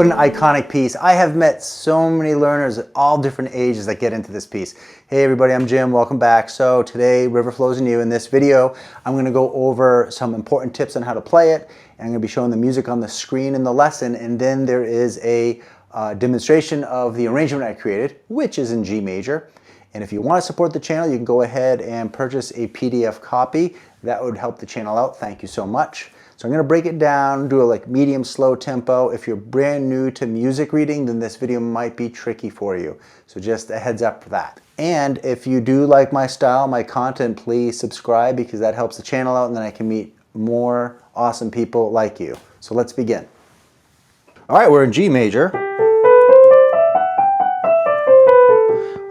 What an iconic piece. I have met so many learners at all different ages that get into this piece. Hey everybody, I'm Jim, welcome back. So today, River Flows in You. In this video, I'm gonna go over some important tips on how to play it, and I'm gonna be showing the music on the screen in the lesson, and then there is a demonstration of the arrangement I created, which is in G major. And if you want to support the channel, you can go ahead and purchase a PDF copy. That would help the channel out. Thank you so much. So I'm going to break it down, do a like medium slow tempo. If you're brand new to music reading, then this video might be tricky for you. So just a heads up for that. And if you do like my style, my content, please subscribe because that helps the channel out and then I can meet more awesome people like you. So let's begin. All right, we're in G major.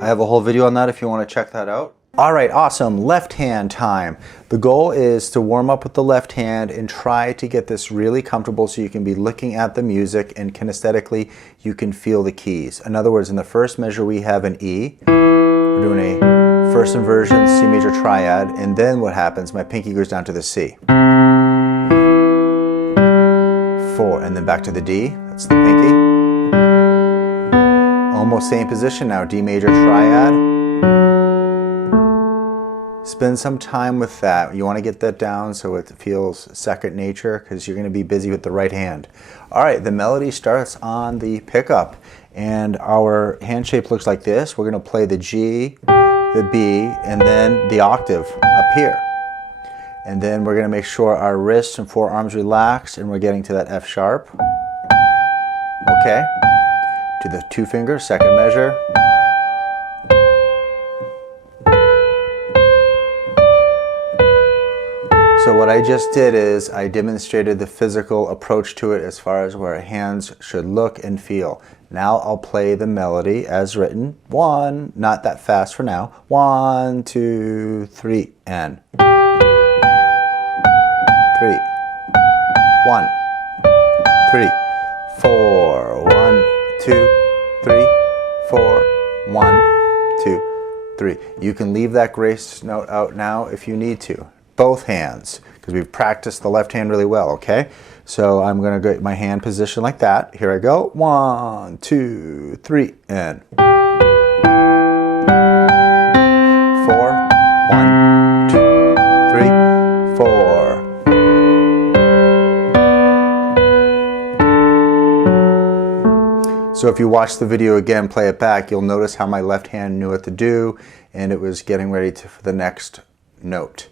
I have a whole video on that if you want to check that out. All right, awesome. Left hand time. The goal is to warm up with the left hand and try to get this really comfortable so you can be looking at the music and kinesthetically you can feel the keys. In other words, in the first measure we have an E. We're doing a first inversion, C major triad, and then what happens? My pinky goes down to the C. 4, and then back to the D. That's the pinky. Almost same position now, D major triad. Spend some time with that. You want to get that down so it feels second nature because you're going to be busy with the right hand. All right, the melody starts on the pickup and our hand shape looks like this. We're going to play the G, the B, and then the octave up here. And then we're going to make sure our wrists and forearms relax and we're getting to that F sharp. Okay. To the 2 fingers, second measure. So what I just did is I demonstrated the physical approach to it as far as where our hands should look and feel. Now I'll play the melody as written. 1, not that fast for now. 1, 2, 3, and 3. 1, 3, 4. 1, 2, 3, 4. 1, 2, 3. You can leave that grace note out now if you need to. Both hands, because we've practiced the left hand really well, okay? So I'm going to get my hand position like that. Here I go. 1, 2, 3, and 4. 1, 2, 3, 4. So if you watch the video again, play it back, you'll notice how my left hand knew what to do, and it was getting ready for the next note.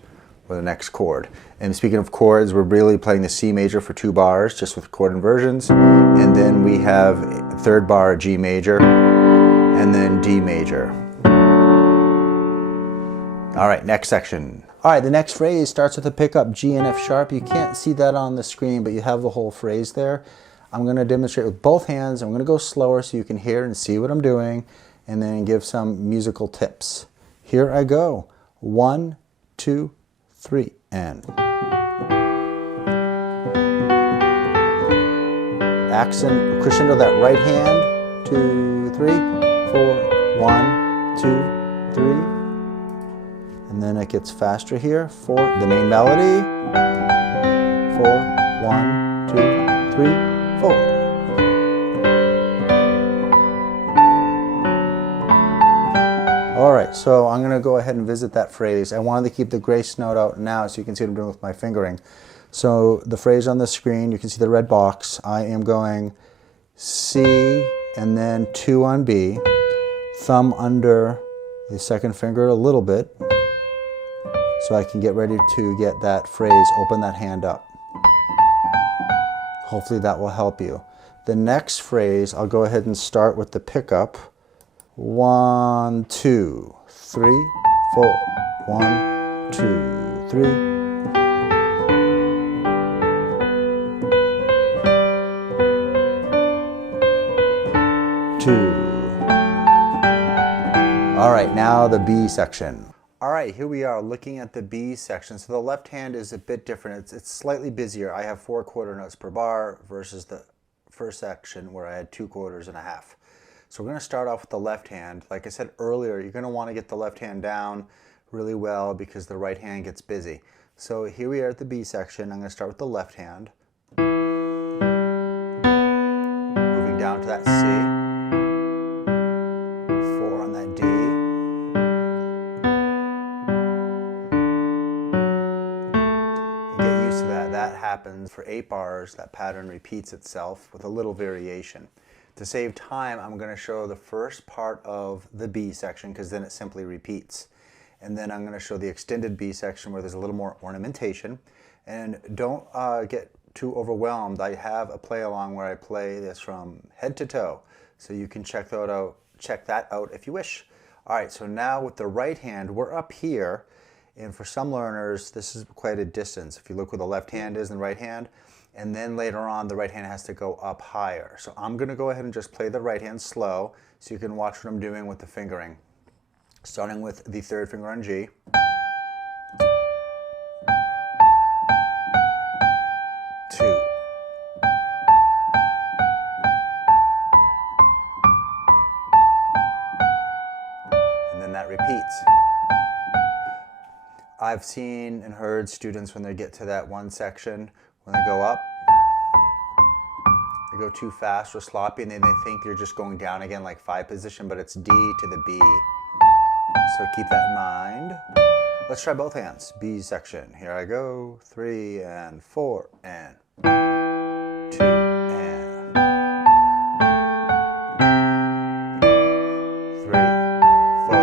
Or the next chord. And speaking of chords, we're really playing the C major for 2 bars, just with chord inversions. And then we have a 3rd bar, G major, and then D major. All right, next section. All right, the next phrase starts with a pickup, G and F sharp. You can't see that on the screen, but you have the whole phrase there. I'm going to demonstrate with both hands. I'm going to go slower so you can hear and see what I'm doing, and then give some musical tips. Here I go. 1, 2, 3, and accent crescendo that right hand. 2, 3, 4. 1, 2, 3, and then it gets faster here. 4, the main melody. 4, 1, 2, 3, 4. All right, so I'm going to go ahead and visit that phrase. I wanted to keep the grace note out now so you can see what I'm doing with my fingering. So the phrase on the screen, you can see the red box. I am going C and then 2 on B, thumb under the second finger a little bit so I can get ready to get that phrase, open that hand up. Hopefully that will help you. The next phrase, I'll go ahead and start with the pickup. 1, 2, 3, 4. 1, 2, 3. All right, now the B section. All right, here we are looking at the B section. So the left hand is a bit different. It's slightly busier. I have 4 quarter notes per bar versus the first section where I had 2 quarters and a half. So we're going to start off with the left hand. Like I said earlier, you're going to want to get the left hand down really well because the right hand gets busy. So here we are at the B section. I'm going to start with the left hand. Moving to that C, 4 on that D, and get used to that. That happens for 8 bars. That pattern repeats itself with a little variation. To save time, I'm going to show the first part of the B section because then it simply repeats. And then I'm going to show the extended B section where there's a little more ornamentation. And don't get too overwhelmed. I have a play along where I play this from head to toe. So you can check that out if you wish. All right, so now with the right hand, we're up here. And for some learners, this is quite a distance. If you look where the left hand is and the right hand, and then later on, the right hand has to go up higher. So I'm going to go ahead and just play the right hand slow so you can watch what I'm doing with the fingering. Starting with the 3rd finger on G. 2. And then that repeats. I've seen and heard students when they get to that one section, when they go up, they go too fast or sloppy and then they think you're just going down again like 5 position, but it's D to the B. So keep that in mind. Let's try both hands. B section. Here I go. 3 and 4 and 2 and 3, 4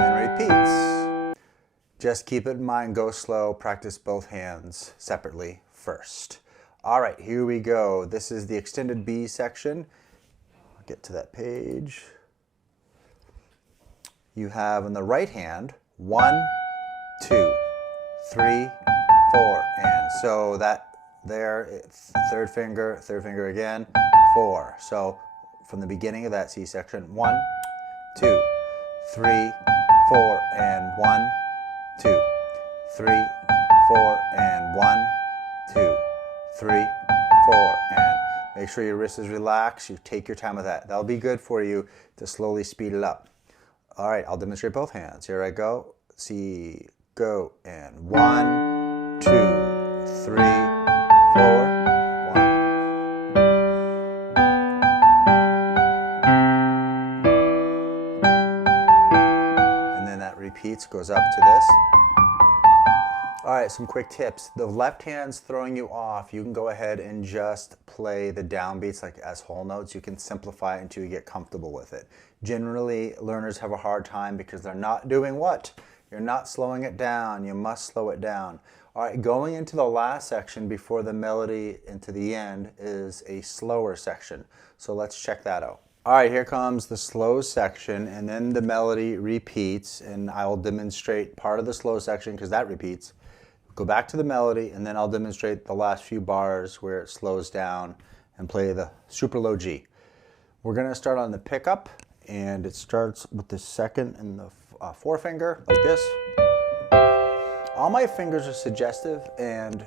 and repeats. Just keep it in mind, go slow, practice both hands separately first. All right, here we go. This is the extended B section. I'll get to that page. You have on the right hand, 1, 2, 3, 4, and so that there, it's third finger again, 4. So from the beginning of that C section, 1, 2, 3, 4, and 1, 2, 3, 4, and 1, 2, 3, 4, and make sure your wrist is relaxed. You take your time with that. That'll be good for you to slowly speed it up. All right, I'll demonstrate both hands. Here I go. C, go, and 1, 2, 3, 4, 1. And then that repeats, goes up to this. All right, some quick tips. The left hand's throwing you off. You can go ahead and just play the downbeats like as whole notes. You can simplify it until you get comfortable with it. Generally, learners have a hard time because they're not doing what? You're not slowing it down. You must slow it down. All right, going into the last section before the melody into the end is a slower section. So let's check that out. All right, here comes the slow section, and then the melody repeats, and I will demonstrate part of the slow section because that repeats. Go back to the melody, and then I'll demonstrate the last few bars where it slows down and play the super low G. We're going to start on the pickup, and it starts with the 2nd and the 4-finger, like this. All my fingers are suggestive, and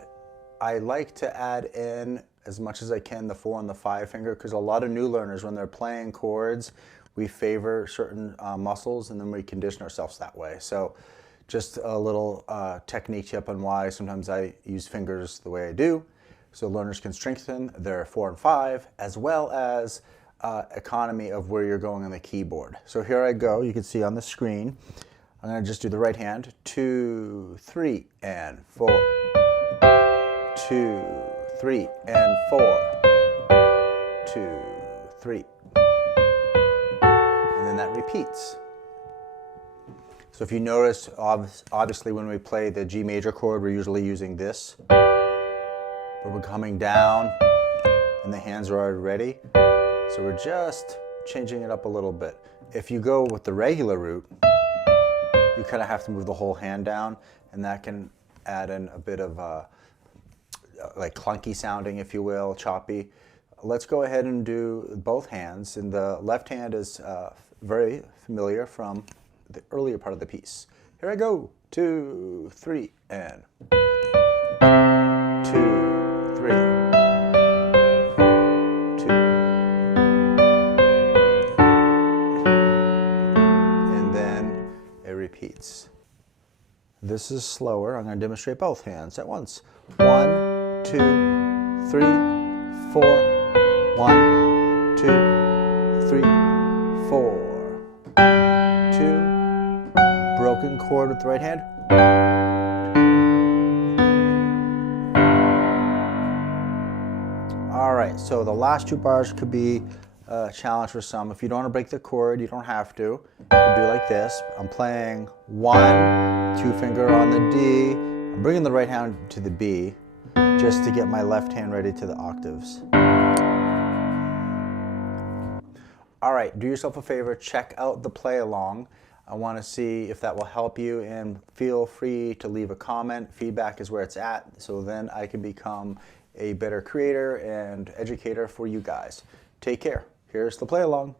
I like to add in as much as I can the 4 and the 5-finger, because a lot of new learners, when they're playing chords, we favor certain muscles, and then we condition ourselves that way. So just a little technique tip on why sometimes I use fingers the way I do, so learners can strengthen their 4 and 5, as well as economy of where you're going on the keyboard. So here I go. You can see on the screen. I'm going to just do the right hand. 2, 3, and 4. 2, 3, and 4. 2, 3. And then that repeats. So if you notice, obviously when we play the G major chord, we're usually using this. But we're coming down and the hands are already ready. So we're just changing it up a little bit. If you go with the regular route, you kind of have to move the whole hand down, and that can add in a bit of like clunky sounding, if you will, choppy. Let's go ahead and do both hands. And the left hand is very familiar from the earlier part of the piece. Here I go. 2, 3, and 2, 3, 2. And then it repeats. The this is slower. I'm going to demonstrate both hands at once. 1, 2, 3, 4. 1, 2, 3, 4. 2. Broken chord with the right hand. All right, so the last 2 bars could be a challenge for some. If you don't want to break the chord, you don't have to. You can do like this. I'm playing 1, 2 finger on the D. I'm bringing the right hand to the B just to get my left hand ready to the octaves. All right, do yourself a favor, check out the play along. I want to see if that will help you, and feel free to leave a comment. Feedback is where it's at, so then I can become a better creator and educator for you guys. Take care. Here's the play along.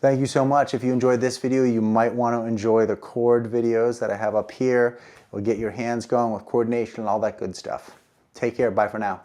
Thank you so much. If you enjoyed this video, you might want to enjoy the chord videos that I have up here. It'll get your hands going with coordination and all that good stuff. Take care. Bye for now.